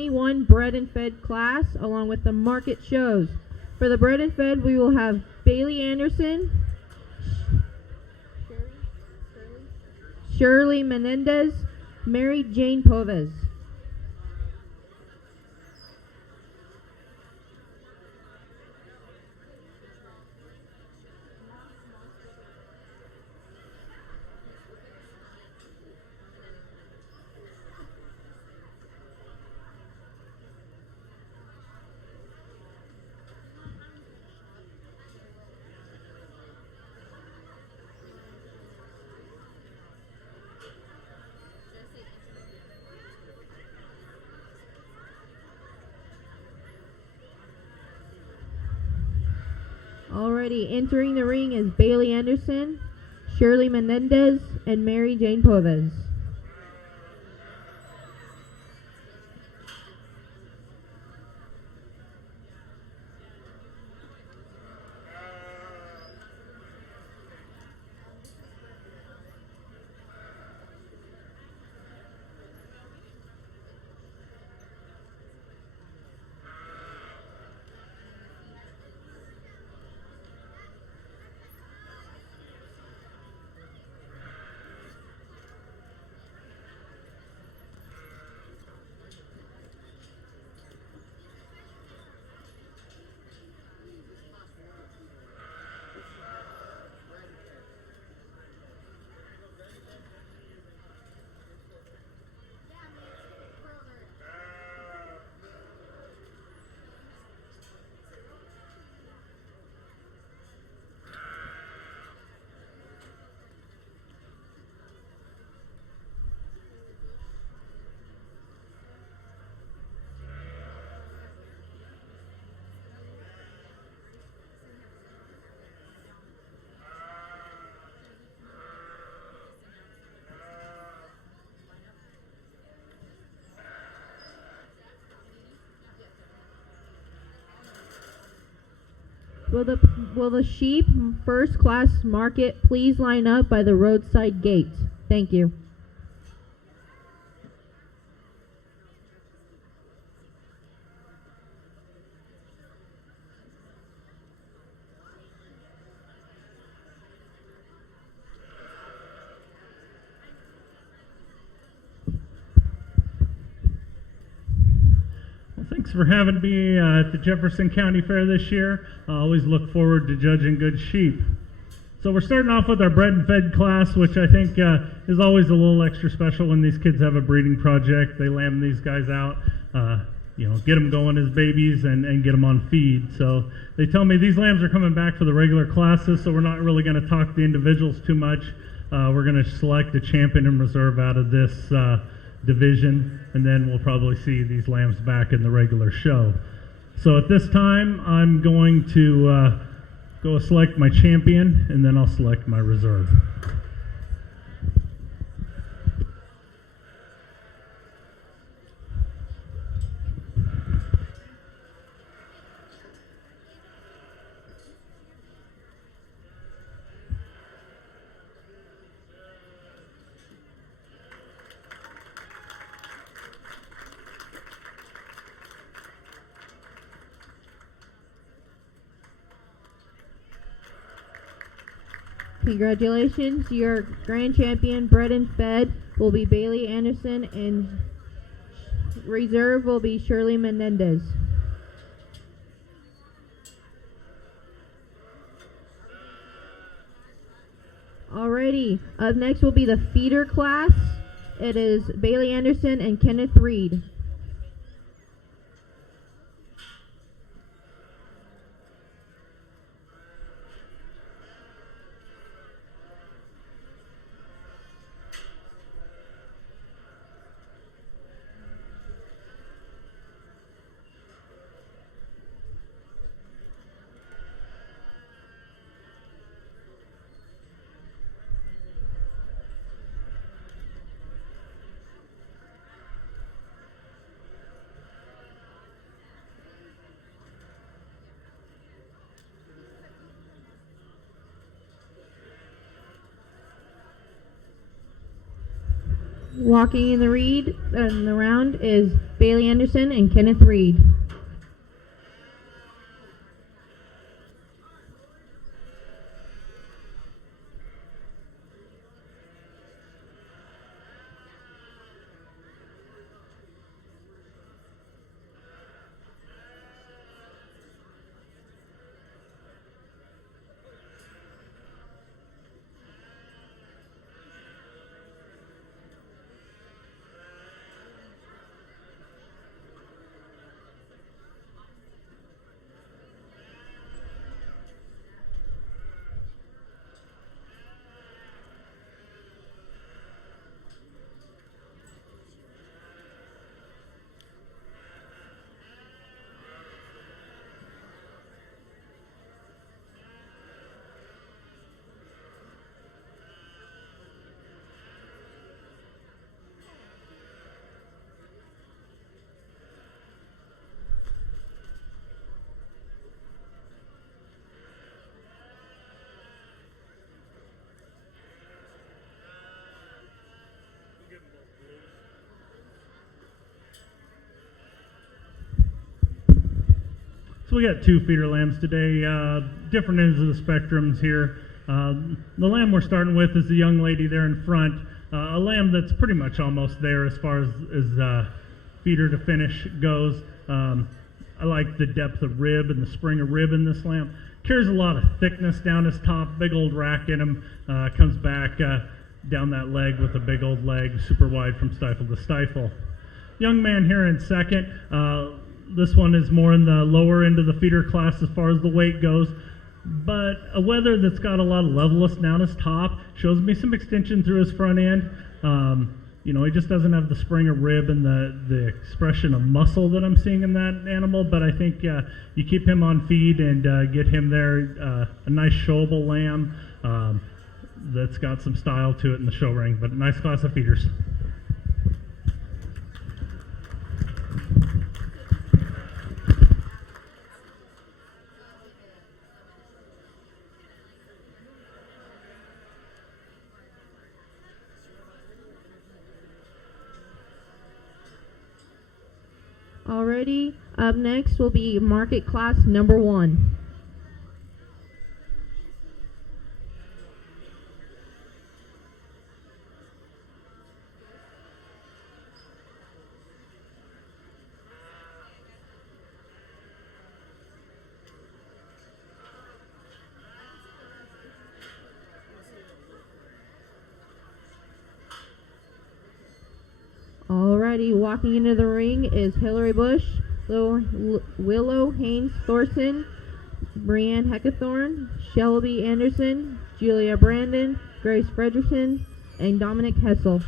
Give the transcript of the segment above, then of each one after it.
2021 Bred and Fed class along with the market shows. For the Bred and Fed, we will have Bailey Anderson, Shirley Menendez, Mary Jane Povez. Alrighty, entering the ring is Bailey Anderson, Shirley Menendez, and Mary Jane Povez. Will the sheep first class market please line up by the roadside gate? Thank you. Thanks for having me at the Jefferson County Fair this year. I always look forward to judging good sheep. So we're starting off with our Bred and Fed class, which I think is always a little extra special when these kids have a breeding project. They lamb these guys out, get them going as babies and get them on feed. So they tell me these lambs are coming back for the regular classes, so we're not really going to talk the individuals too much. We're going to select a champion and reserve out of this division, and then we'll probably see these lambs back in the regular show. So at this time, I'm going to go select my champion, and then I'll select my reserve. Congratulations, your grand champion, Bred and Fed, will be Bailey Anderson, and reserve will be Shirley Menendez. Alrighty, up next will be the feeder class. It is Bailey Anderson and Kenneth Reed. Walking in the round is Bailey Anderson and Kenneth Reed. So we got 2 feeder lambs today, different ends of the spectrums here. The lamb we're starting with is the young lady there in front, a lamb that's pretty much almost there as far as feeder to finish goes. I like the depth of rib and the spring of rib in this lamb. Carries a lot of thickness down his top, big old rack in him, comes back down that leg with a big old leg, super wide from stifle to stifle. Young man here in second. This one is more in the lower end of the feeder class as far as the weight goes, but a wether that's got a lot of levelness down his top, shows me some extension through his front end. He just doesn't have the spring of rib and the expression of muscle that I'm seeing in that animal, but I think you keep him on feed and get him there, a nice showable lamb that's got some style to it in the show ring, but a nice class of feeders. Alrighty, up next will be market class number 1. Alrighty, walking into the ring is Hillary Bush, Willow Haynes Thorson, Brianne Heckathorn, Shelby Anderson, Julia Brandon, Grace Fredrickson, and Dominic Hessel.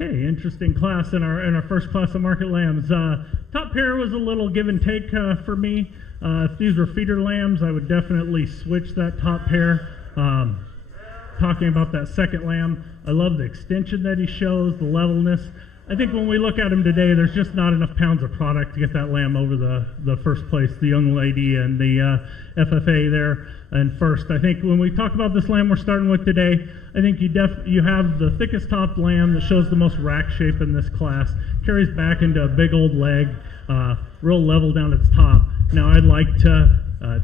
Okay, interesting class in our first class of market lambs. Top pair was a little give and take for me. If these were feeder lambs, I would definitely switch that top pair. Talking about that second lamb, I love the extension that he shows, the levelness. I think when we look at him today, there's just not enough pounds of product to get that lamb over the first place, the young lady and the FFA there and first. I think when we talk about this lamb we're starting with today, I think you have the thickest top lamb that shows the most rack shape in this class, carries back into a big old leg, real level down its top. Now I'd like to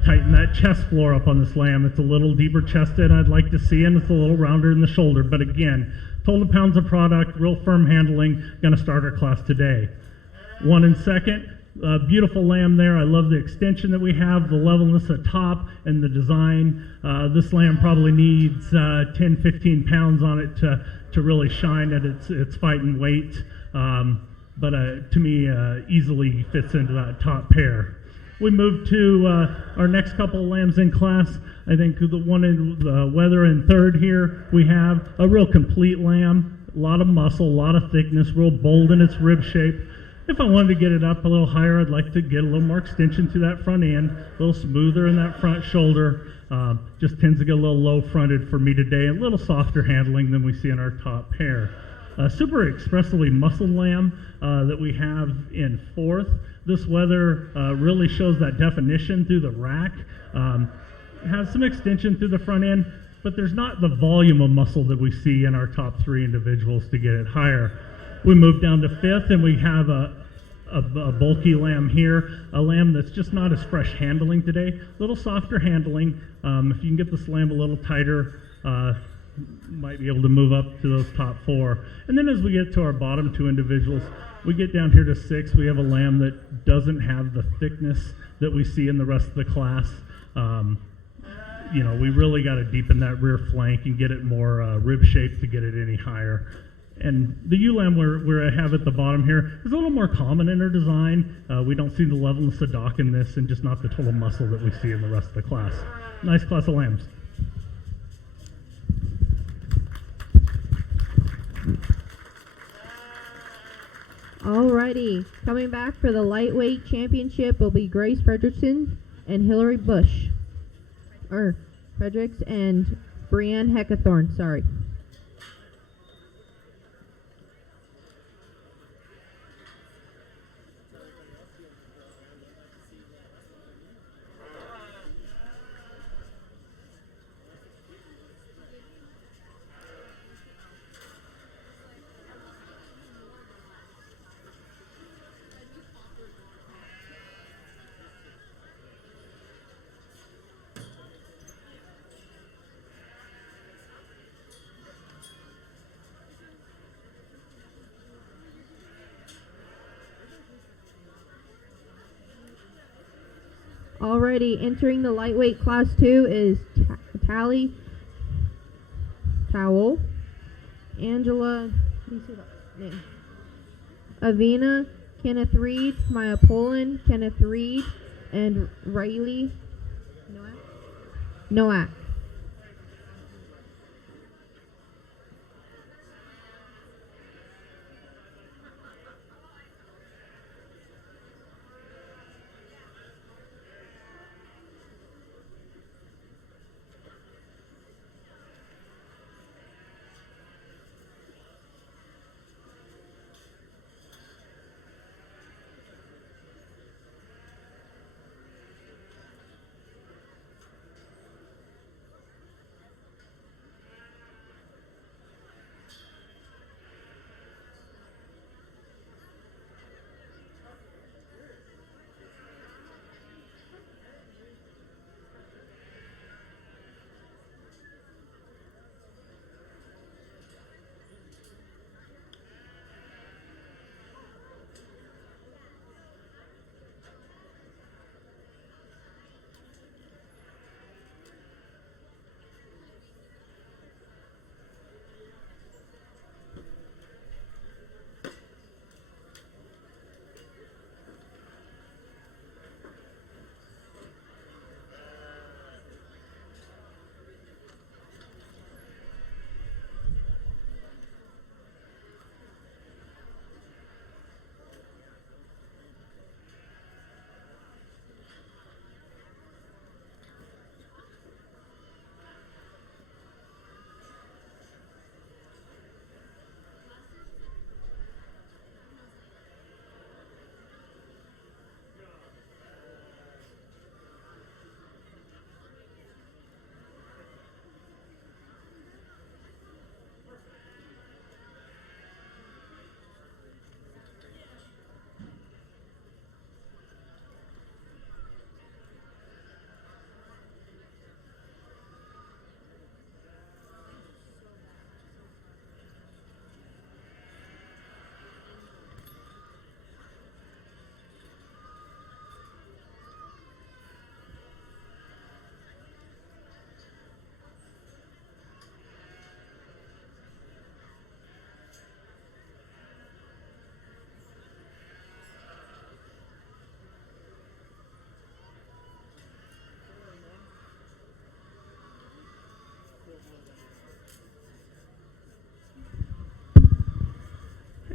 tighten that chest floor up on this lamb. It's a little deeper chested, I'd like to see, and it's a little rounder in the shoulder. But again, total pounds of product, real firm handling, gonna start our class today. One and second, beautiful lamb there. I love the extension that we have, the levelness at top, and the design. This lamb probably needs 10, 15 pounds on it to really shine at its fighting weight. But to me, easily fits into that top pair. We move to our next couple of lambs in class. I think the one in the weather in third here, we have a real complete lamb, a lot of muscle, a lot of thickness, real bold in its rib shape. If I wanted to get it up a little higher, I'd like to get a little more extension through that front end, a little smoother in that front shoulder. Just tends to get a little low fronted for me today, a little softer handling than we see in our top pair. Super expressively muscled lamb that we have in fourth. This weather really shows that definition through the rack. Has some extension through the front end, but there's not the volume of muscle that we see in our top three individuals to get it higher. We move down to fifth, and we have a bulky lamb here, a lamb that's just not as fresh handling today, a little softer handling. If you can get this lamb a little tighter, might be able to move up to those top four. And then as we get to our bottom two individuals, we get down here to six. We have a lamb that doesn't have the thickness that we see in the rest of the class. We really got to deepen that rear flank and get it more rib shaped to get it any higher. And the ewe lamb where I have at the bottom here is a little more common in her design. We don't see the levelness of dock in this and just not the total muscle that we see in the rest of the class. Nice class of lambs. Alrighty, coming back for the lightweight championship will be Grace Fredrickson and Hillary Bush. Fredericks and Brianne Heckathorn, sorry. Alrighty, entering the lightweight class 2 is Tally Towell, Angela, Avina, Kenneth Reed, Maya Poland, Kenneth Reed, and Riley Noack.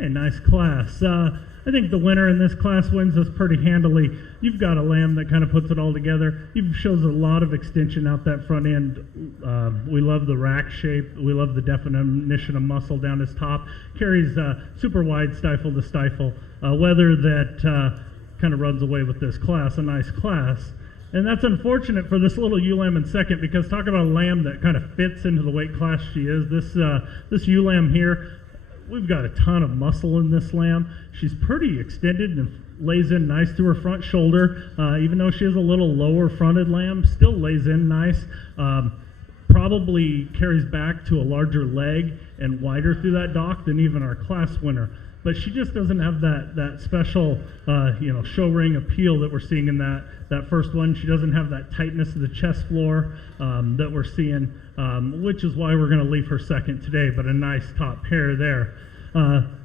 Okay, nice class. I think the winner in this class wins this pretty handily. You've got a lamb that kind of puts it all together. He shows a lot of extension out that front end. We love the rack shape. We love the definition of muscle down his top. Carries super wide stifle to stifle. Weather that kind of runs away with this class, a nice class. And that's unfortunate for this little ewe lamb in second, because talk about a lamb that kind of fits into the weight class she is. This ewe lamb here, we've got a ton of muscle in this lamb. She's pretty extended and lays in nice through her front shoulder. Even though she is a little lower fronted lamb, still lays in nice. Probably carries back to a larger leg and wider through that dock than even our class winner. But she just doesn't have that special, show ring appeal that we're seeing in that first one. She doesn't have that tightness of the chest floor that we're seeing, which is why we're going to leave her second today, but a nice top pair there.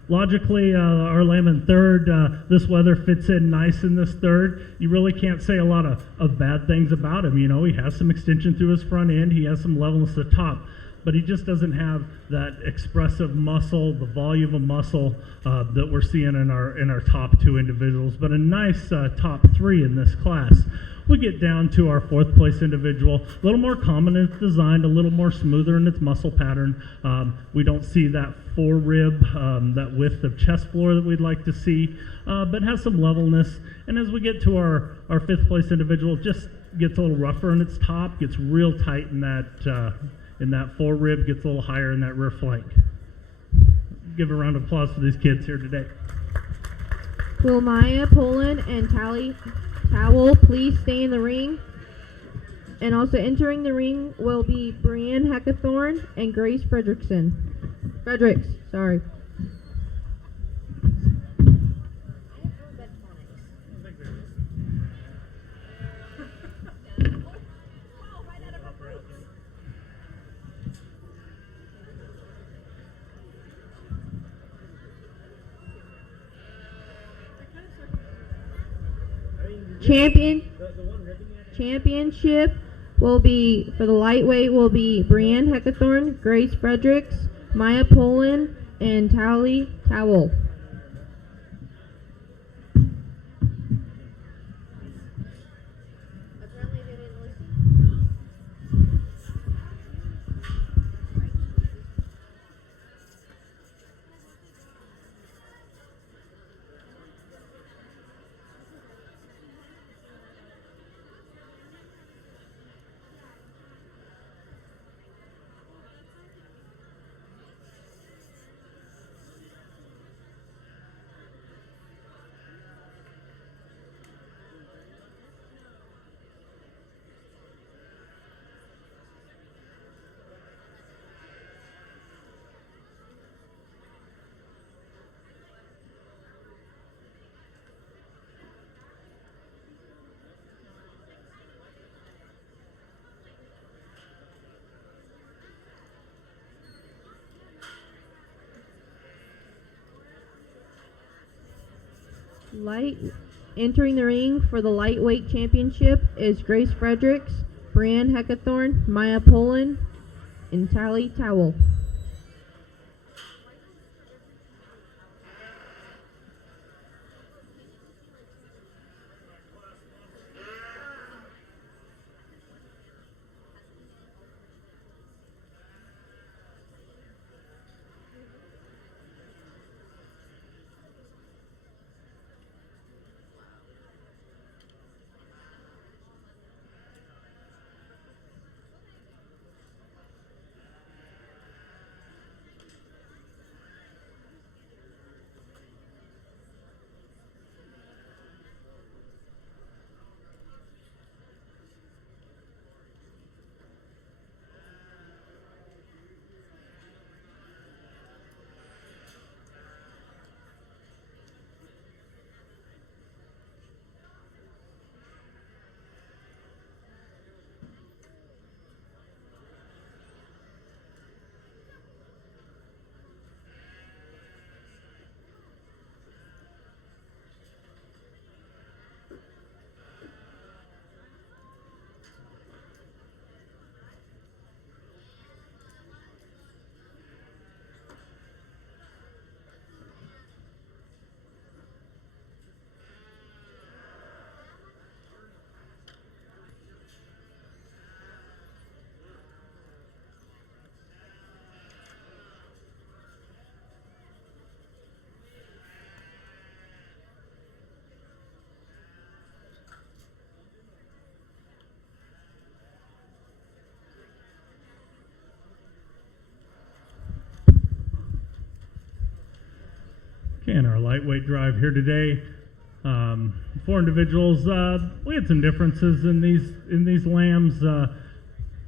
Logically, our lamb in third, this weather fits in nice in this third. You really can't say a lot of bad things about him. He has some extension through his front end. He has some levelness at the top, but he just doesn't have that expressive muscle, the volume of muscle that we're seeing in our top two individuals. But a nice top three in this class. We get down to our fourth place individual, a little more common in its design, a little more smoother in its muscle pattern. We don't see that fore-rib, that width of chest floor that we'd like to see, but has some levelness. And as we get to our fifth place individual, just gets a little rougher in its top, gets real tight in that fore-rib, gets a little higher in that rear flank. Give a round of applause for these kids here today. Will Maya Poland and Tally Towel please stay in the ring? And also entering the ring will be Brianne Heckathorn and Grace Fredericks, sorry. Championship will be, for the lightweight, will be Brianne Heckathorn, Grace Fredericks, Maya Poland, and Tally Towel. Entering the ring for the lightweight championship is Grace Fredericks, Brianne Heckathorn, Maya Poland, and Tally Towel. And our lightweight drive here today. For individuals, we had some differences in these lambs.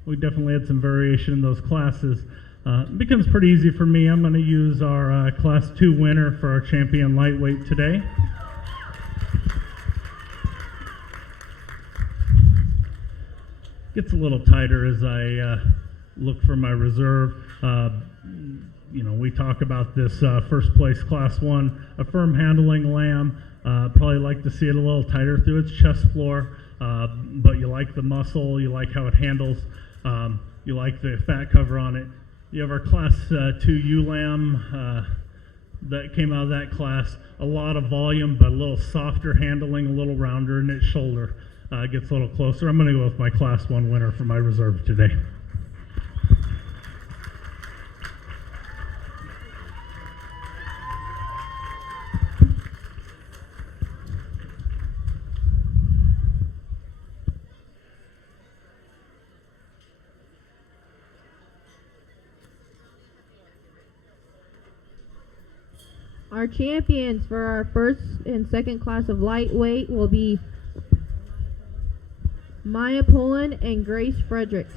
We definitely had some variation in those classes. It becomes pretty easy for me. I'm going to use our Class 2 winner for our champion lightweight today. Gets a little tighter as I look for my reserve. We talk about this first place Class 1, a firm handling lamb. Probably like to see it a little tighter through its chest floor, but you like the muscle, you like how it handles, you like the fat cover on it. You have our Class 2 ewe lamb that came out of that class. A lot of volume, but a little softer handling, a little rounder in its shoulder. Gets a little closer. I'm going to go with my Class 1 winner for my reserve today. Our champions for our first and second class of lightweight will be Maya Poland and Grace Fredericks.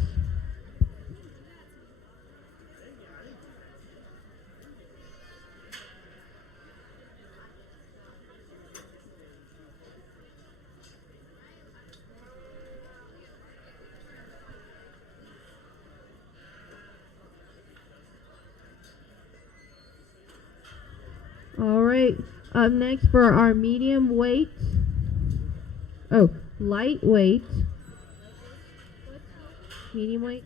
All right, up next for our medium weight, lightweight, medium weight,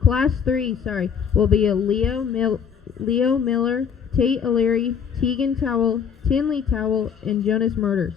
Class 3, will be a Leo Miller, Tate O'Leary, Tegan Towell, Tinley Towell, and Jonas Murders.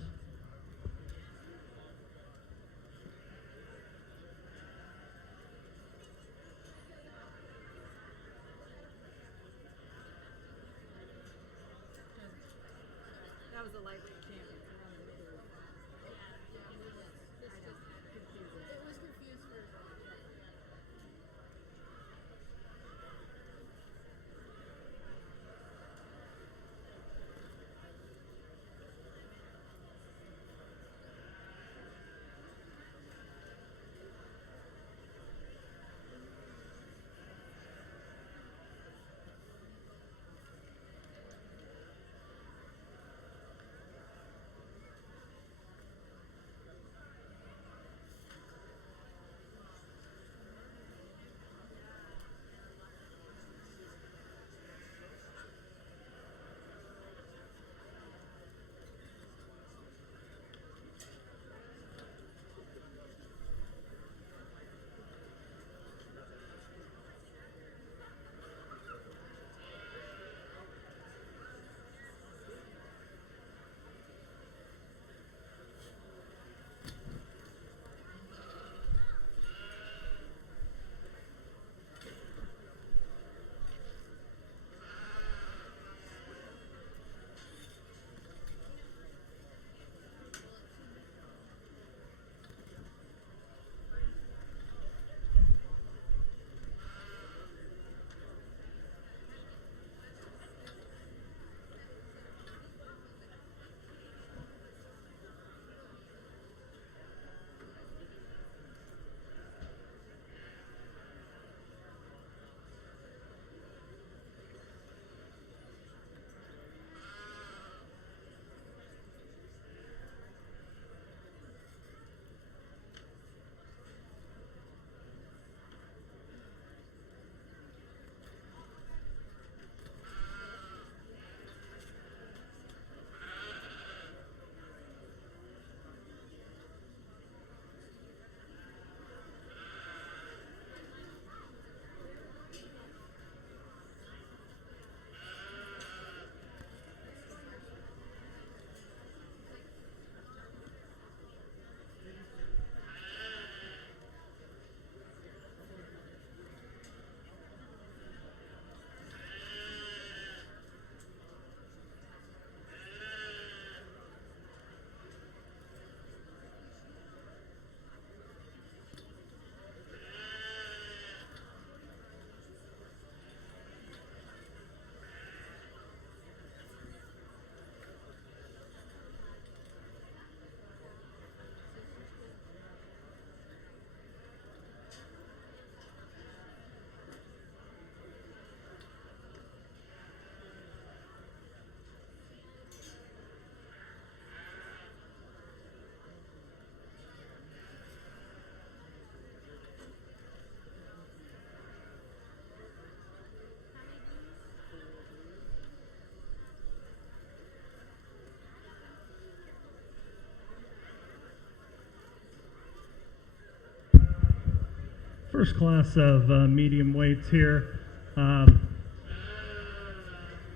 first class of medium weights here.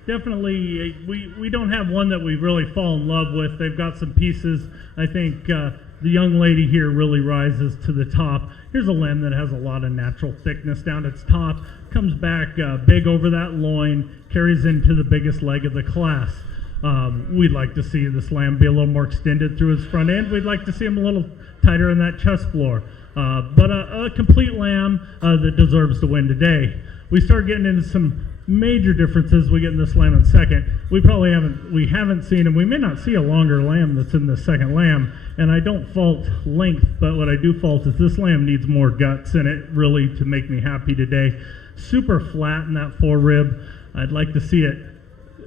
Definitely, we don't have one that we really fall in love with. They've got some pieces. I think the young lady here really rises to the top. Here's a lamb that has a lot of natural thickness down its top, comes back big over that loin, carries into the biggest leg of the class. We'd like to see this lamb be a little more extended through his front end. We'd like to see him a little tighter in that chest floor. But a complete lamb that deserves to win today. We start getting into some major differences. We get in this lamb in second. We haven't seen, and we may not see a longer lamb that's in the second lamb. And I don't fault length, but what I do fault is this lamb needs more guts in it, really, to make me happy today. Super flat in that forerib. I'd like to see it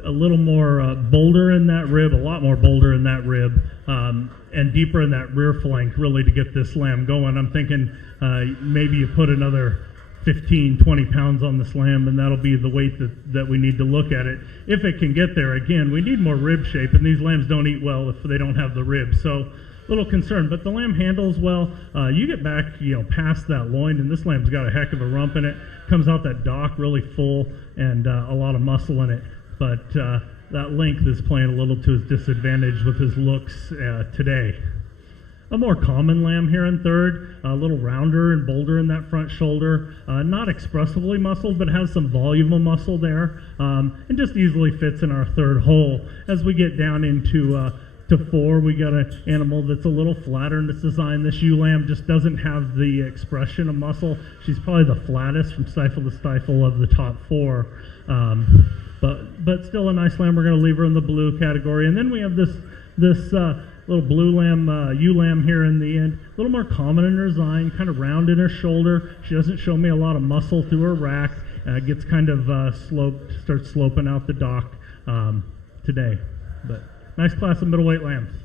a little more boulder in that rib, a lot more boulder in that rib, and deeper in that rear flank, really, to get this lamb going. I'm thinking maybe you put another 15, 20 pounds on this lamb, and that'll be the weight that we need to look at it. If it can get there, again, we need more rib shape, and these lambs don't eat well if they don't have the ribs. So, a little concerned, but the lamb handles well. You get back, past that loin, and this lamb's got a heck of a rump in it. Comes out that dock really full and a lot of muscle in it. But that length is playing a little to his disadvantage with his looks today. A more common lamb here in third, a little rounder and bolder in that front shoulder, not expressively muscled, but has some volume of muscle there, and just easily fits in our third hole. As we get down into to four, we got an animal that's a little flatter in its design. This ewe lamb just doesn't have the expression of muscle. She's probably the flattest from stifle to stifle of the top four. But still a nice lamb. We're going to leave her in the blue category. And then we have this little blue lamb, ewe lamb here in the end. A little more common in her design, kind of round in her shoulder. She doesn't show me a lot of muscle through her rack. Gets kind of sloped, starts sloping out the dock today. But nice class of middleweight lambs.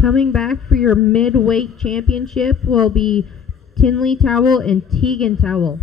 Coming back for your midweight championship will be Tinley Towel and Teagan Towel.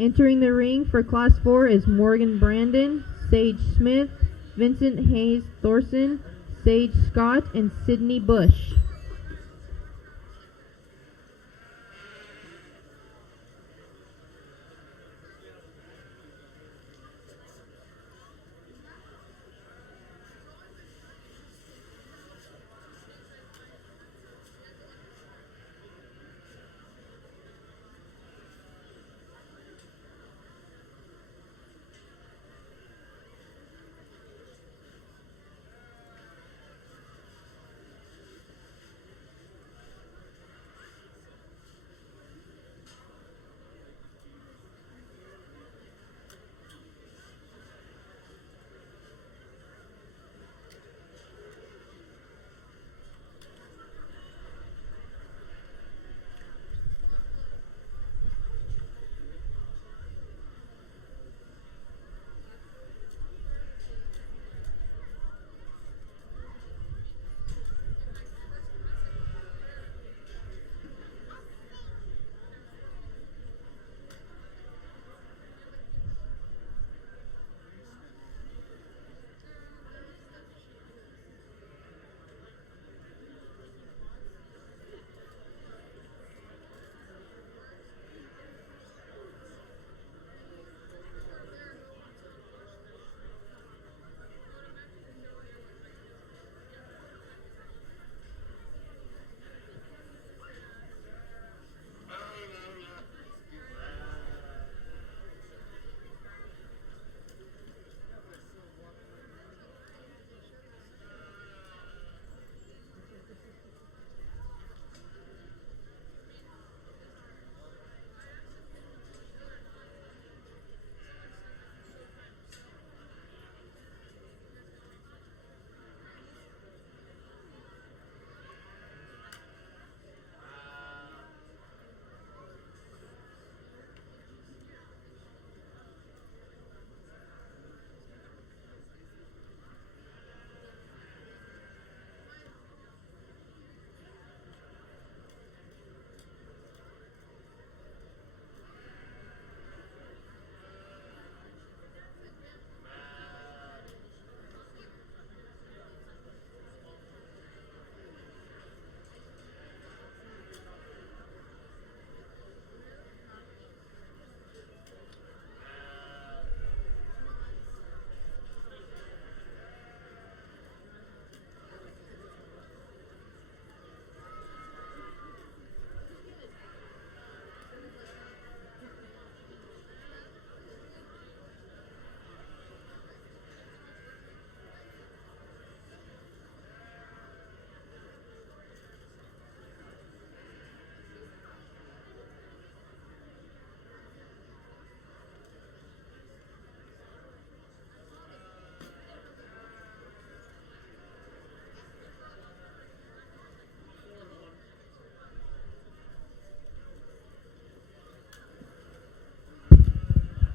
Entering the ring for Class 4 is Morgan Brandon, Sage Smith, Vincent Hayes Thorson, Sage Scott, and Sydney Bush.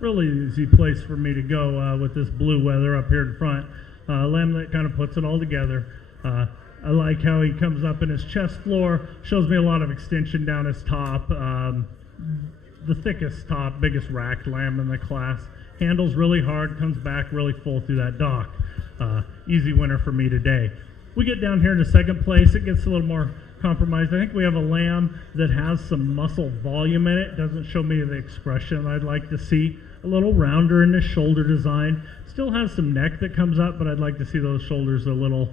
really easy place for me to go with this blue weather up here in front. Lamb that kind of puts it all together. I like how he comes up in his chest floor, shows me a lot of extension down his top. The thickest top, biggest racked lamb in the class. Handles really hard, comes back really full through that dock. Easy winner for me today. We get down here to second place, it gets a little more compromised. I think we have a lamb that has some muscle volume in it. Doesn't show me the expression I'd like to see. A little rounder in the shoulder design. Still has some neck that comes up, but I'd like to see those shoulders a little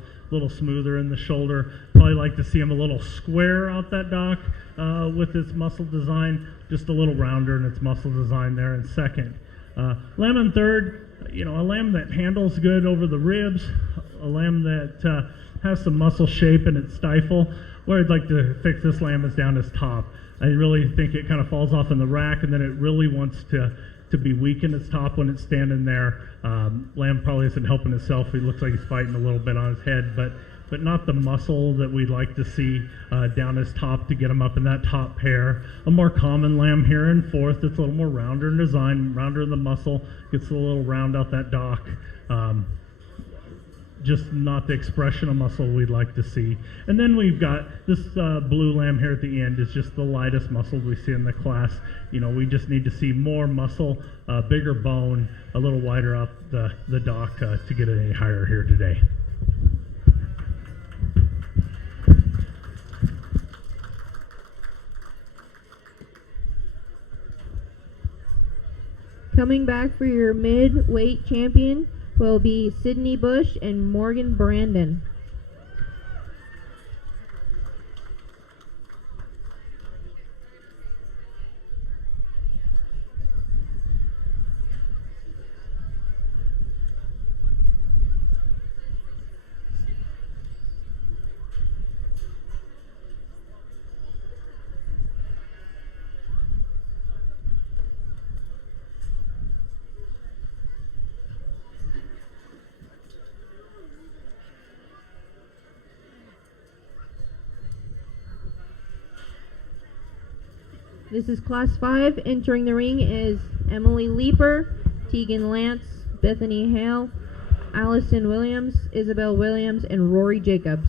smoother in the shoulder. Probably like to see him a little square out that dock with its muscle design. Just a little rounder in its muscle design there in second. Lamb in third, a lamb that handles good over the ribs, a lamb that has some muscle shape in its stifle. Where I'd like to fix this lamb is down his top. I really think it kind of falls off in the rack, and then it really wants to be weak in its top when it's standing there. Lamb probably isn't helping himself. He looks like he's fighting a little bit on his head, but not the muscle that we'd like to see down his top to get him up in that top pair. A more common lamb here in fourth. It's a little more rounder in design, rounder in the muscle, gets a little round out that dock. Just not the expression of muscle we'd like to see. And then we've got this blue lamb here at the end is just the lightest muscle we see in the class. We just need to see more muscle, bigger bone, a little wider up the dock to get it any higher here today. Coming back for your mid-weight champion will be Sydney Bush and Morgan Brandon. This is Class 5. Entering the ring is Emily Leeper, Tegan Lance, Bethany Hale, Allison Williams, Isabel Williams, and Rory Jacobs.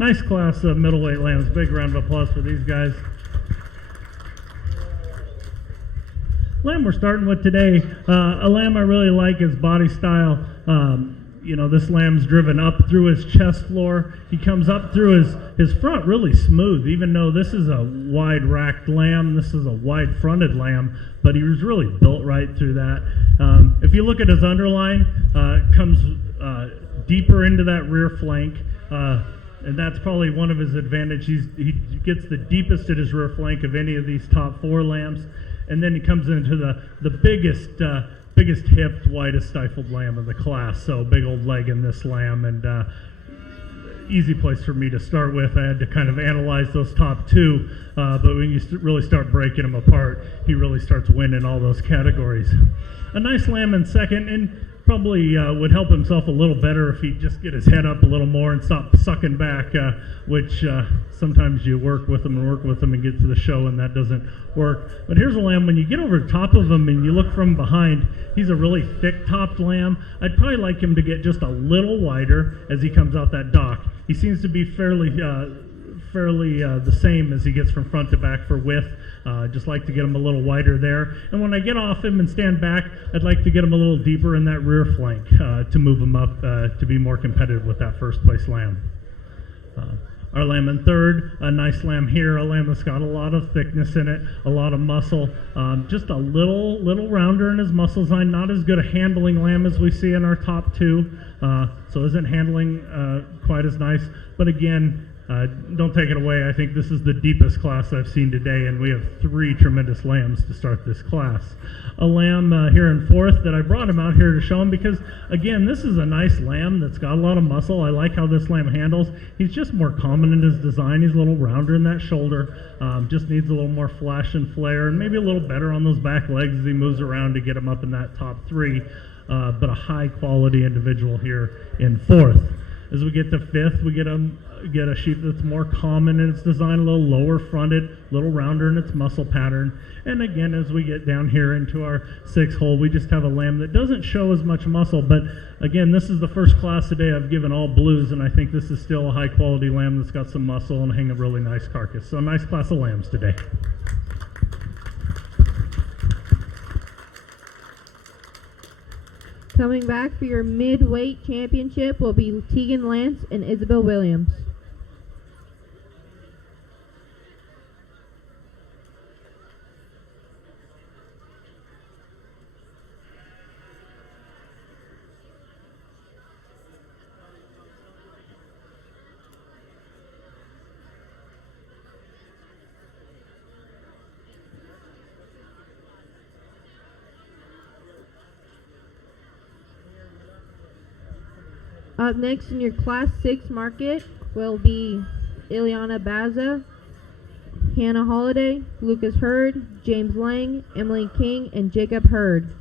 Nice class of middleweight lambs. Big round of applause for these guys. Lamb we're starting with today, a lamb I really like his body style. This lamb's driven up through his chest floor. He comes up through his front really smooth, even though this is a wide racked lamb. This is a wide fronted lamb, but he was really built right through that. If you look at his underline, it comes deeper into that rear flank. And that's probably one of his advantages. He gets the deepest at his rear flank of any of these top 4 lambs. And then he comes into the biggest hipped, widest stifled lamb of the class. So big old leg in this lamb, and easy place for me to start with. I had to kind of analyze those top 2, but when you really start breaking them apart, he really starts winning all those categories. A nice lamb in second, and probably would help himself a little better if he'd just get his head up a little more and stop sucking back, which sometimes you work with them and get to the show and that doesn't work. But here's a lamb, when you get over top of him and you look from behind, he's a really thick-topped lamb. I'd probably like him to get just a little wider as he comes out that dock. He seems to be fairly the same as he gets from front to back for width. Just like to get him a little wider there. And when I get off him and stand back, I'd like to get him a little deeper in that rear flank to move him up to be more competitive with that first place lamb. Our lamb in third, a nice lamb here, a lamb that's got a lot of thickness in it, a lot of muscle, just a little rounder in his muscle design, not as good a handling lamb as we see in our top 2, so isn't handling quite as nice, but again, don't take it away. I think this is the deepest class I've seen today, and we have 3 tremendous lambs to start this class. A lamb here in fourth that I brought him out here to show him because, again, this is a nice lamb that's got a lot of muscle. I like how this lamb handles. He's just more common in his design. He's a little rounder in that shoulder. Just needs a little more flash and flare, and maybe a little better on those back legs as he moves around to get him up in that top 3. But a high-quality individual here in fourth. As we get to fifth, we get a sheep that's more common in its design, a little lower fronted, a little rounder in its muscle pattern. And again, as we get down here into our 6th hole, we just have a lamb that doesn't show as much muscle. But again, this is the first class today I've given all blues, and I think this is still a high quality lamb that's got some muscle and hang a really nice carcass. So a nice class of lambs today. Coming back for your midweight championship will be Tegan Lance and Isabel Williams. Up next in your Class 6 market will be Ileana Baza, Hannah Holiday, Lucas Hurd, James Lang, Emily King, and Jacob Hurd.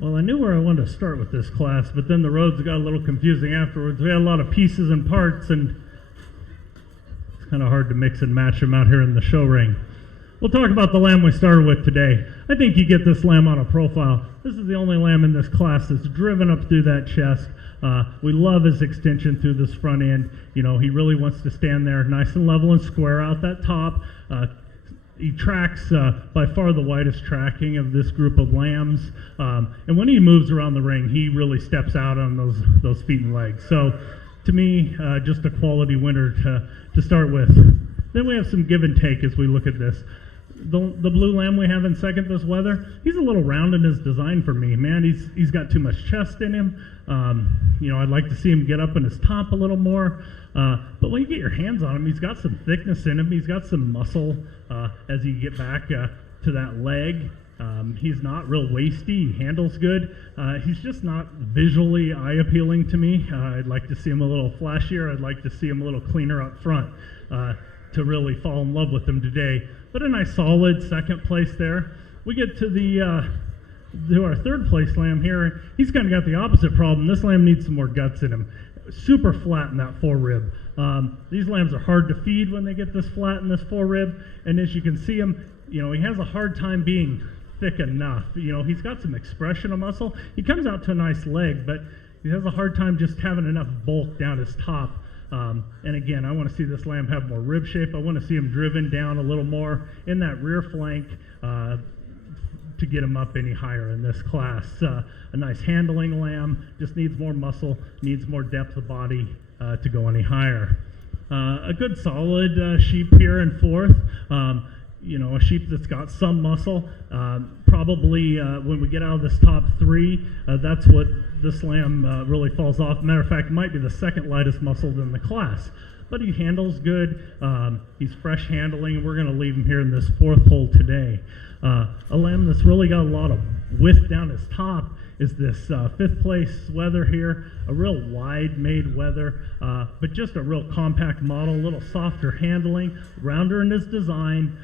Well, I knew where I wanted to start with this class, but then the roads got a little confusing afterwards. We had a lot of pieces and parts, and it's kind of hard to mix and match them out here in the show ring. We'll talk about the lamb we started with today. I think you get this lamb on a profile. This is the only lamb in this class that's driven up through that chest. We love his extension through this front end. You know, he really wants to stand there nice and level and square out that top. He tracks by far the widest tracking of this group of lambs. And when he moves around the ring, he really steps out on those feet and legs. So to me, just a quality winner to start with. Then we have some give and take as we look at this. The blue lamb we have in second this weather, he's a little round in his design for me. Man, he's got too much chest in him. You know, I'd like to see him get up in his top a little more. But when you get your hands on him, he's got some thickness in him. He's got some muscle as you get back to that leg. He's not real wasty. He handles good. He's just not visually eye-appealing to me. I'd like to see him a little flashier. I'd like to see him a little cleaner up front to really fall in love with him today. But a nice solid second place there. We get to our third place lamb here. He's kind of got the opposite problem. This lamb needs some more guts in him. Super flat in that forerib. These lambs are hard to feed when they get this flat in this forerib. And as you can see him, you know, he has a hard time being thick enough. You know, he's got some expression of muscle. He comes out to a nice leg, but he has a hard time just having enough bulk down his top. And again, I want to see this lamb have more rib shape. I want to see him driven down a little more in that rear flank to get him up any higher in this class. A nice handling lamb, just needs more muscle, needs more depth of body to go any higher. A good solid sheep here in fourth. You know, a sheep that's got some muscle. Probably when we get out of this top three, that's what this lamb really falls off. Matter of fact, might be the second lightest muscled in the class. But he handles good. He's fresh handling, and we're going to leave him here in this fourth hole today. A lamb that's really got a lot of width down his top is this fifth place Weather here. A real wide made Weather, but just a real compact model, a little softer handling, rounder in his design.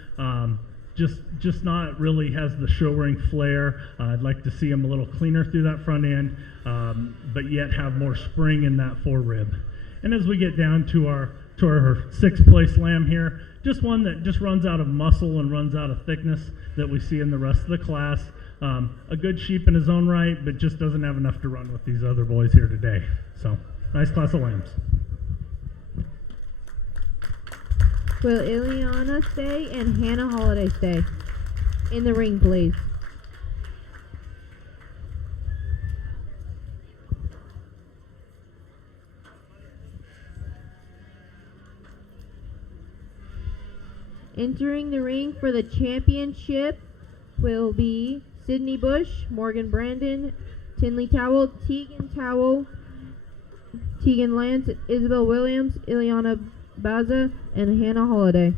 Just not really has the show ring flair. I'd like to see him a little cleaner through that front end, but yet have more spring in that forerib. And as we get down to our sixth place lamb here, just one that just runs out of muscle and runs out of thickness that we see in the rest of the class. A good sheep in his own right, but just doesn't have enough to run with these other boys here today. So, nice class of lambs. Will Ileana stay and Hannah Holiday stay? In the ring, please. Entering the ring for the championship will be Sydney Bush, Morgan Brandon, Tinley Towell, Tegan Lance, Isabel Williams, Ileana Baza, and Hannah Holiday.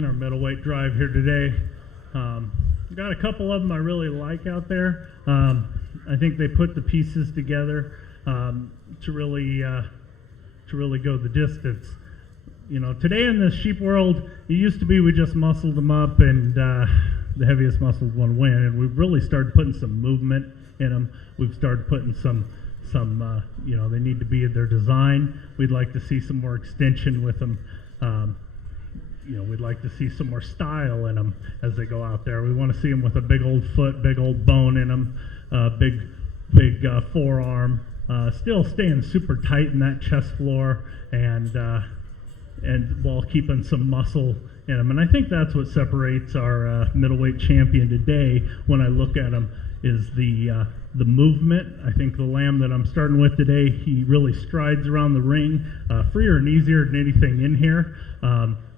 in our middleweight drive here today. Got a couple of them I really like out there. I think they put the pieces together to really go the distance. You know, today in the sheep world, it used to be we just muscled them up and the heaviest muscled one win, and we've really started putting some movement in them. We've started putting some you know, they need to be in their design. We'd like to see some more extension with them. You know, we'd like to see some more style in them as they go out there. We want to see them with a big old foot, big old bone in them, big forearm, still staying super tight in that chest floor, and while keeping some muscle in them. And I think that's what separates our middleweight champion today. When I look at him, is the movement. I think the lamb that I'm starting with today, he really strides around the ring, freer and easier than anything in here.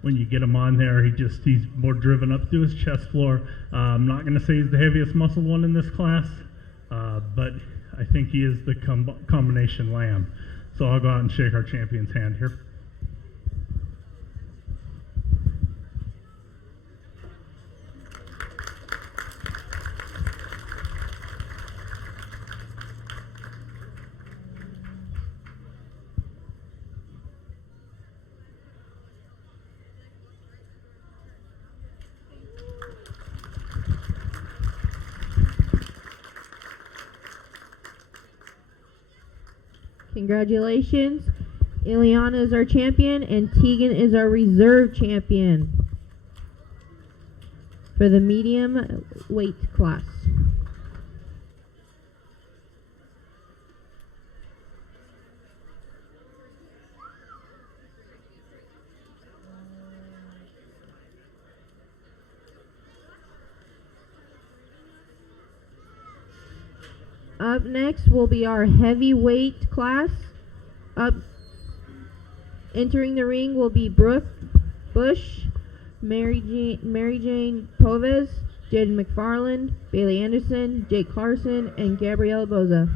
When you get him on there, he's more driven up to his chest floor. I'm not going to say he's the heaviest muscle one in this class, but I think he is the combination lamb. So I'll go out and shake our champion's hand here. Congratulations. Ileana is our champion and Tegan is our reserve champion for the medium weight class. Up next will be our heavyweight class. Up entering the ring will be Brooke Bush, Mary Jane Povez, Jaden McFarland, Bailey Anderson, Jake Clarkson, and Gabrielle Boza.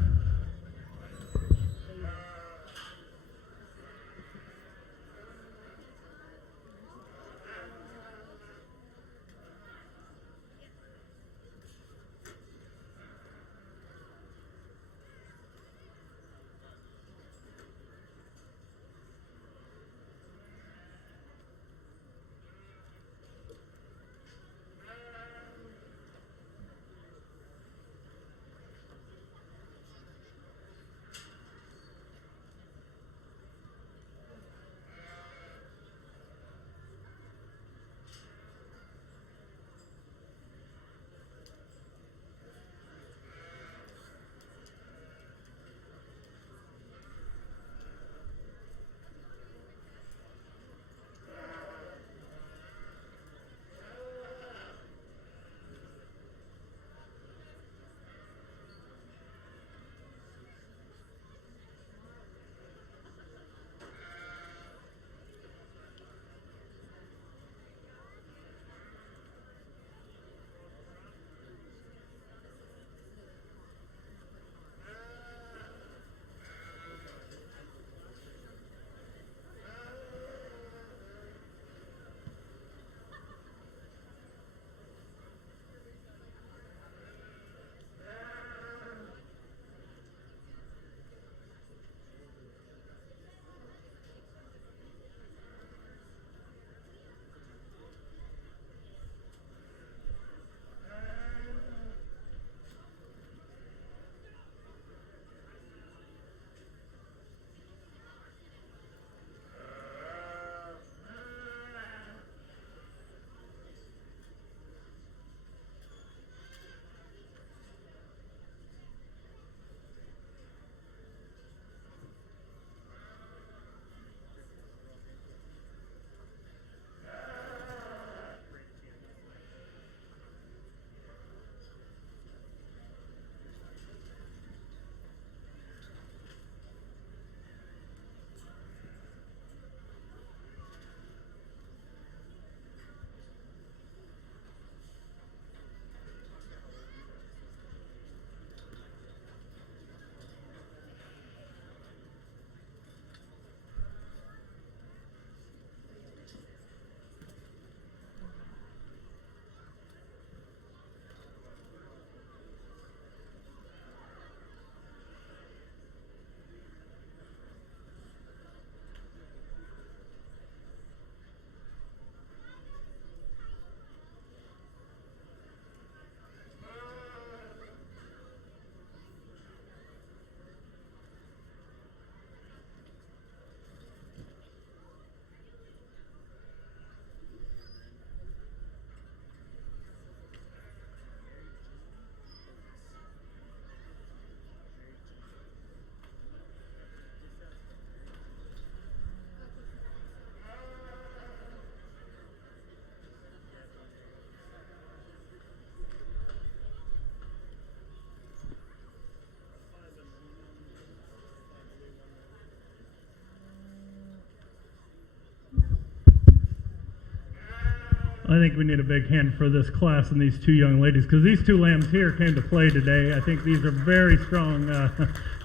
I think we need a big hand for this class and these two young ladies, because these two lambs here came to play today. I think these are very strong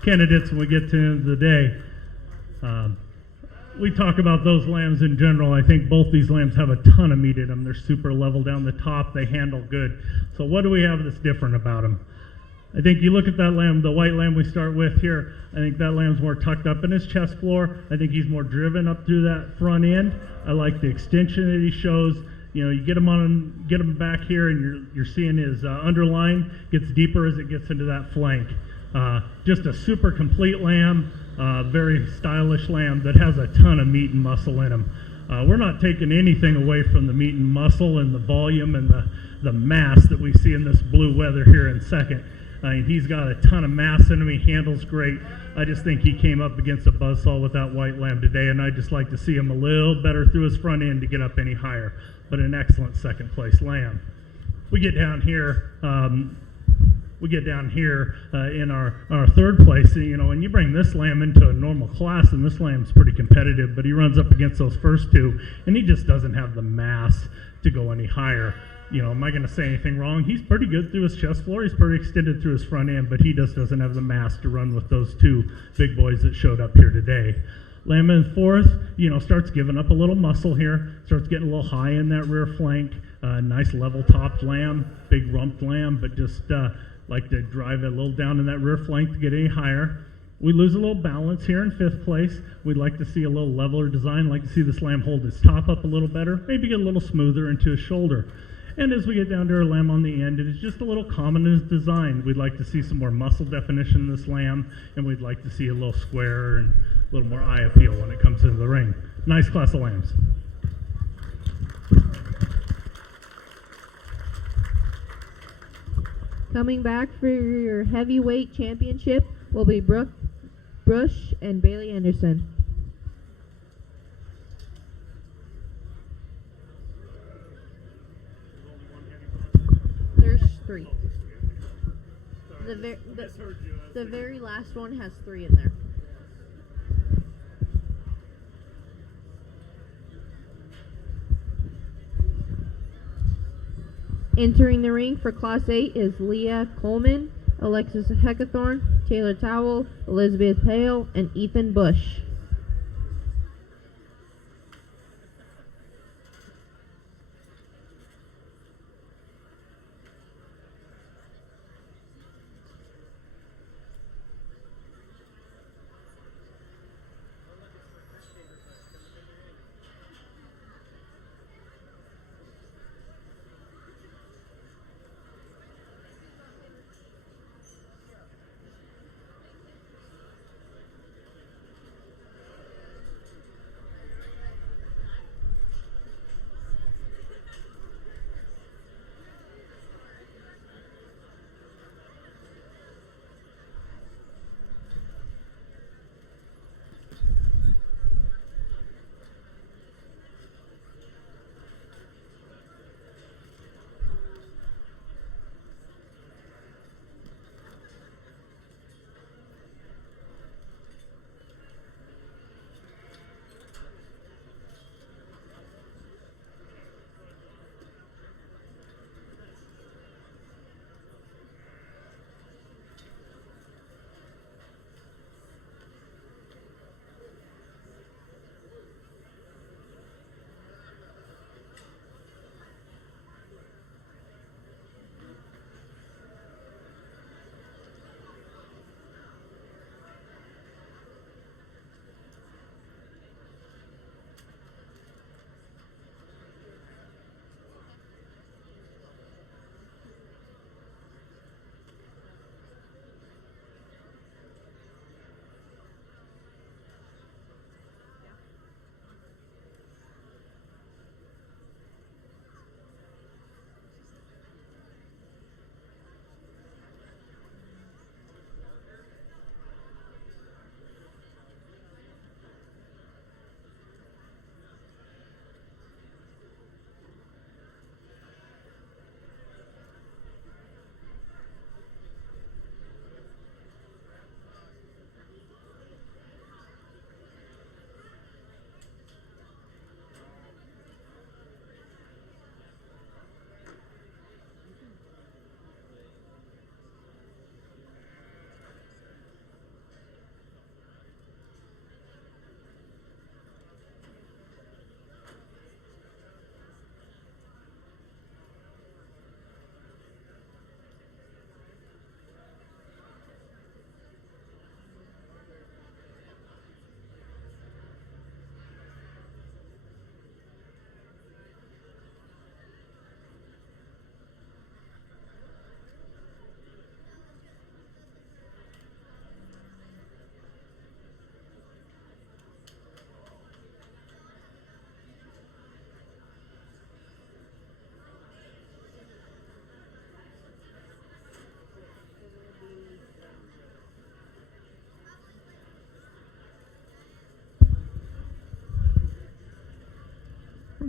candidates when we get to the end of the day. We talk about those lambs in general. I think both these lambs have a ton of meat in them. They're super level down the top. They handle good. So what do we have that's different about them? I think you look at that lamb, the white lamb we start with here, I think that lamb's more tucked up in his chest floor. I think he's more driven up through that front end. I like the extension that he shows. You know, you get him back here, and you're seeing his underline gets deeper as it gets into that flank. Just a super complete lamb, very stylish lamb that has a ton of meat and muscle in him. We're not taking anything away from the meat and muscle and the volume and the mass that we see in this blue weather here in second. He's got a ton of mass in him. He handles great. I just think he came up against a buzzsaw with that white lamb today, and I'd just like to see him a little better through his front end to get up any higher. But an excellent second place lamb. We get down here in our third place, you know, and you bring this lamb into a normal class, and this lamb's pretty competitive, but he runs up against those first two, and he just doesn't have the mass to go any higher. You know, am I going to say anything wrong? He's pretty good through his chest floor. He's pretty extended through his front end, but he just doesn't have the mass to run with those two big boys that showed up here today. Lamb in fourth, you know, starts giving up a little muscle here, starts getting a little high in that rear flank. Nice level-topped lamb, big rumped lamb, but just like to drive it a little down in that rear flank to get any higher. We lose a little balance here in fifth place. We'd like to see a little leveler design, like to see this lamb hold his top up a little better, maybe get a little smoother into his shoulder. And as we get down to our lamb on the end, it is just a little common in his design. We'd like to see some more muscle definition in this lamb, and we'd like to see a little square and a little more eye appeal when it comes into the ring. Nice class of lambs. Coming back for your heavyweight championship will be Brush and Bailey Anderson. There's three. The very last one has three in there. Entering the ring for Class 8 is Leah Coleman, Alexis Heckathorn, Taylor Towell, Elizabeth Hale, and Ethan Bush.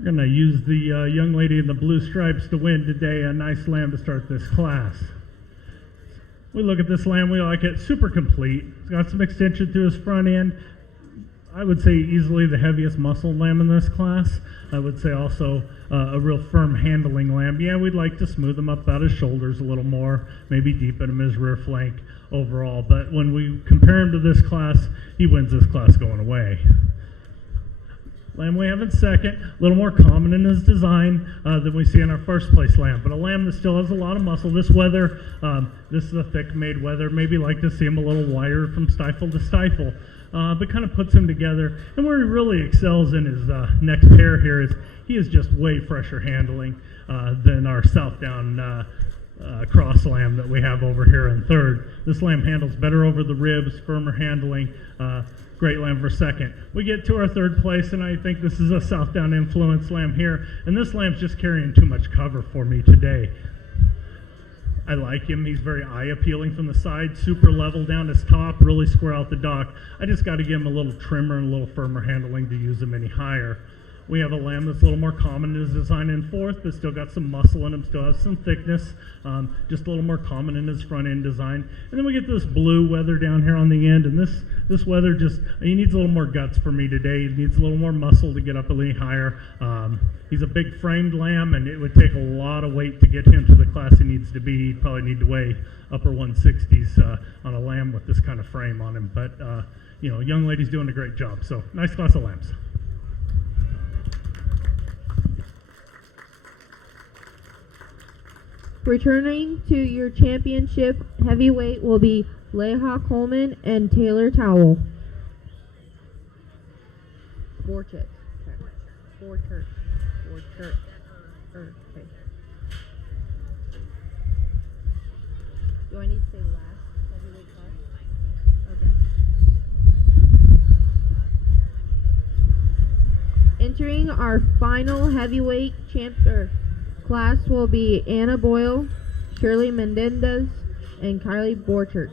We're going to use the young lady in the blue stripes to win today, a nice lamb to start this class. We look at this lamb, we like it super complete. It's got some extension through his front end. I would say easily the heaviest muscle lamb in this class. I would say also a real firm handling lamb. Yeah, we'd like to smooth him up out his shoulders a little more, maybe deepen him his rear flank overall. But when we compare him to this class, he wins this class going away. Lamb we have in second, a little more common in his design than we see in our first place lamb, but a lamb that still has a lot of muscle. This wether, this is a thick made wether, maybe like to see him a little wider from stifle to stifle, but kind of puts him together. And where he really excels in his next pair here is he is just way fresher handling than our South Down cross lamb that we have over here in third. This lamb handles better over the ribs, firmer handling, great lamb for second. We get to our third place, and I think this is a South Down influence lamb here, and this lamb's just carrying too much cover for me today. I like him. He's very eye appealing from the side, super level down his top, really square out the dock. I just got to give him a little trimmer and a little firmer handling to use him any higher. We have a lamb that's a little more common in his design in fourth, but still got some muscle in him, still has some thickness, just a little more common in his front end design. And then we get this blue wether down here on the end, and this wether just, he needs a little more guts for me today. He needs a little more muscle to get up a little higher. He's a big framed lamb, and it would take a lot of weight to get him to the class he needs to be. He'd probably need to weigh upper 160s on a lamb with this kind of frame on him. But, young lady's doing a great job. So, nice class of lambs. Returning to your championship heavyweight will be Leha Coleman and Taylor Towell. Borchert. Okay. Do I need to say last heavyweight class? Okay. Entering our final heavyweight class will be Anna Boyle, Shirley Mendendez, and Kylie Borchert.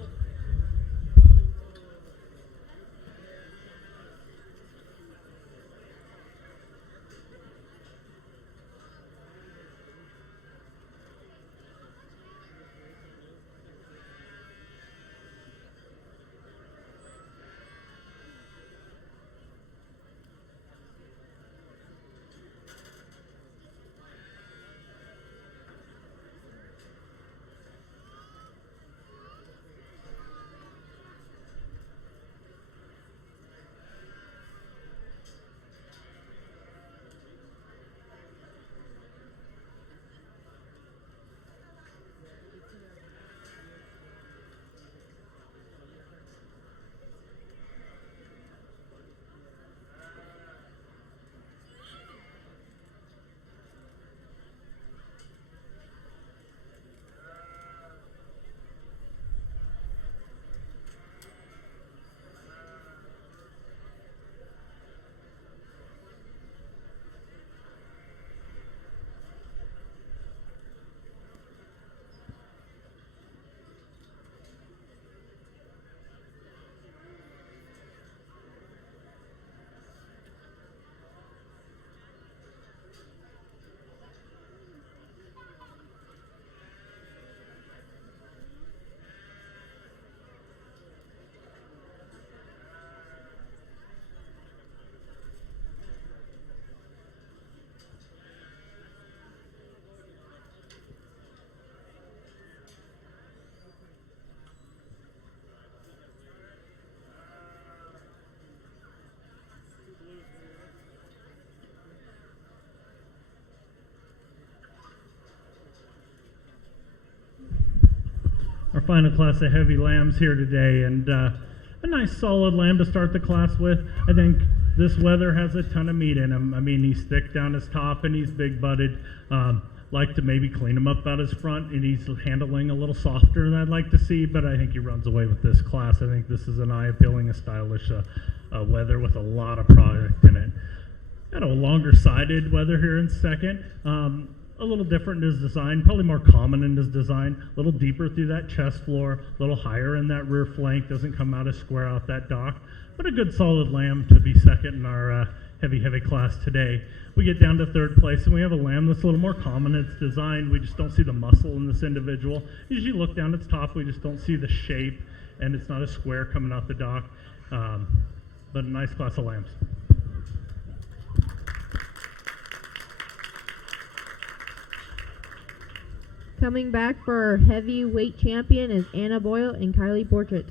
Our final class of heavy lambs here today, and a nice solid lamb to start the class with. I think this wether has a ton of meat in him. I mean, he's thick down his top and he's big butted. Like to maybe clean him up out his front, and he's handling a little softer than I'd like to see, but I think he runs away with this class. I think this is an eye-appealing, a stylish wether with a lot of product in it. Got a longer sided wether here in second. A little different in his design, probably more common in his design, a little deeper through that chest floor, a little higher in that rear flank, doesn't come out as square out that dock, but a good solid lamb to be second in our heavy class today. We get down to third place, and we have a lamb that's a little more common. It's designed, we just don't see the muscle in this individual. Usually look down its top, we just don't see the shape, and it's not a square coming out the dock, but a nice class of lambs. Coming back for our heavyweight champion is Anna Boyle and Kylie Portrait.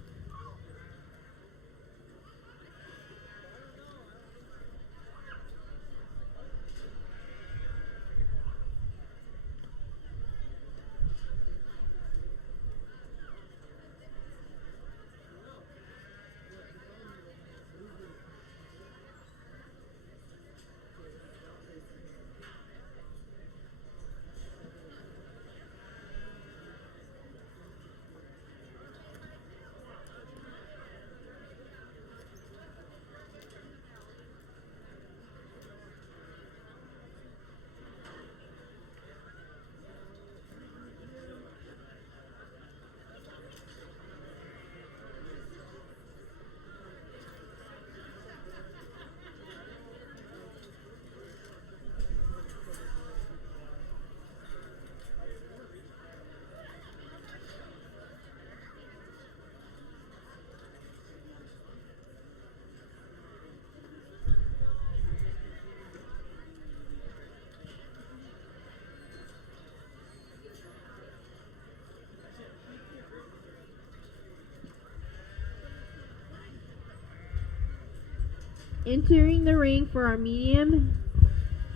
Entering the ring for our medium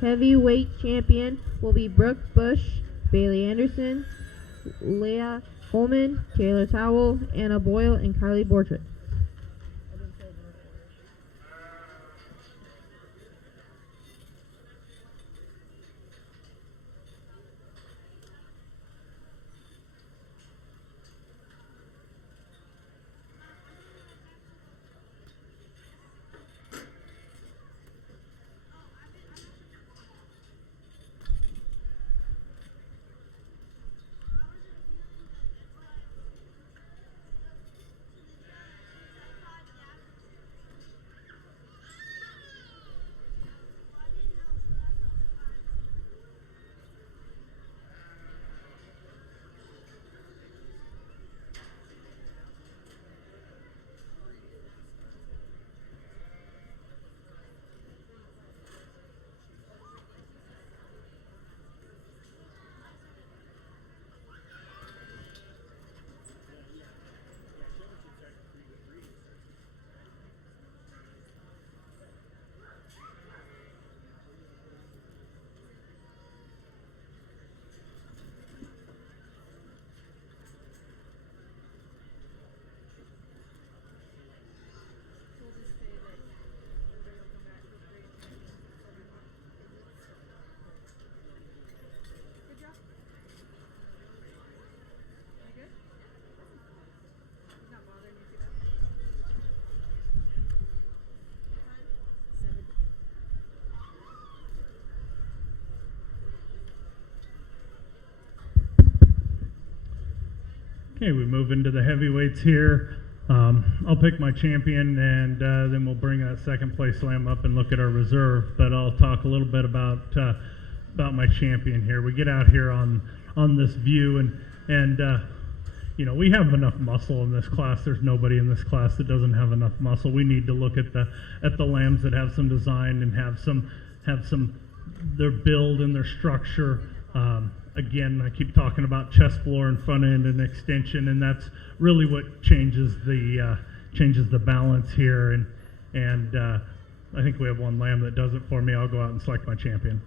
heavyweight champion will be Brooke Bush, Bailey Anderson, Leah Holman, Taylor Towell, Anna Boyle, and Kylie Borchert. Okay, we move into the heavyweights here. I'll pick my champion, and then we'll bring a second place lamb up and look at our reserve. But I'll talk a little bit about my champion here. We get out here on this view, and you know, we have enough muscle in this class. There's nobody in this class that doesn't have enough muscle. We need to look at the lambs that have some design and have some their build and their structure. Again, I keep talking about chest floor and front end and extension, and that's really what changes the balance here. And I think we have one lamb that does it for me. I'll go out and select my champion.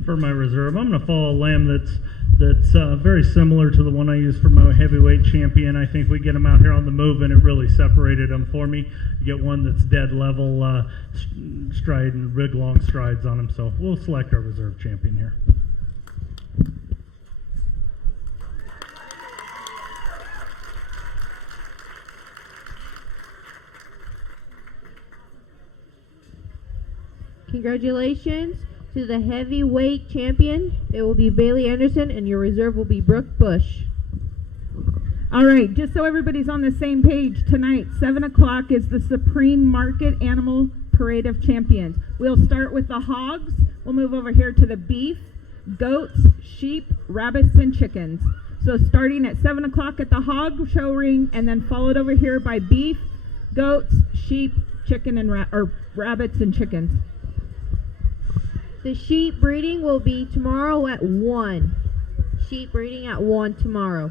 And for my reserve, I'm going to follow a lamb that's very similar to the one I used for my heavyweight champion. I think we get him out here on the move, and it really separated him for me. You get one that's dead level stride and big long strides on him. So we'll select our reserve champion here. Congratulations to the heavyweight champion. It will be Bailey Anderson, and your reserve will be Brooke Bush. All right, just so everybody's on the same page, tonight, 7 o'clock is the Supreme Market Animal Parade of Champions. We'll start with the hogs. We'll move over here to the beef, goats, sheep, rabbits, and chickens. So starting at 7 o'clock at the hog show ring, and then followed over here by beef, goats, sheep, chicken, and rabbits and chickens. The sheep breeding will be tomorrow at 1. Sheep breeding at 1 tomorrow.